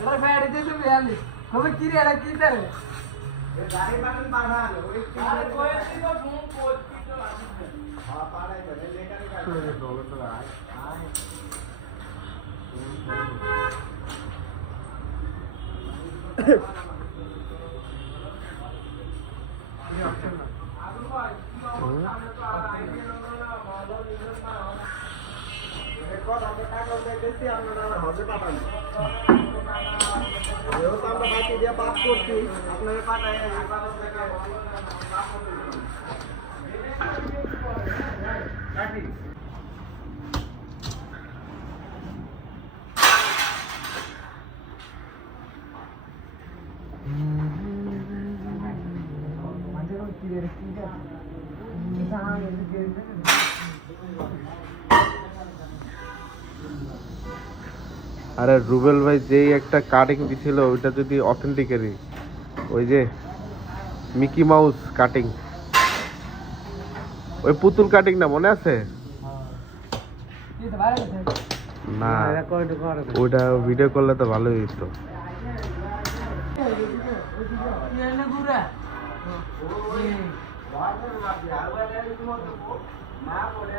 এটা ব্যাড দিতে বেয়ালি হবে কি রে এটা কি করে এ গাড়ি বাটন বানালো ওই আরে কোয়েছি তো ফোন করছি তো হ্যাঁ পাড়াই করে লেটারে গাড়ি করে দৌড় তো আয় আয় এই অপশন না আলু ভাই কি অবস্থা আমরা তো আর আইডিয়া হলো না ভালো নিলেন না রেকর্ড আমরা টাকা দিতেছি আপনারা হবে পাঠান যেহেতু আমরা বাকি দিয়ে পাস করছি আপনারা পাঠায় আরে রুবেল ভাই যেই একটা কাটিং দিছিল ওইটা যদি অথেন্টিকেরই ওই যে মিকি মাউস কাটিং ওই পুতুল কাটিং না মনে আছে কি তো ভাই না রেকর্ড কর ওইটা ভিডিও করলে তো ভালোই হতো এনে গুরা না করে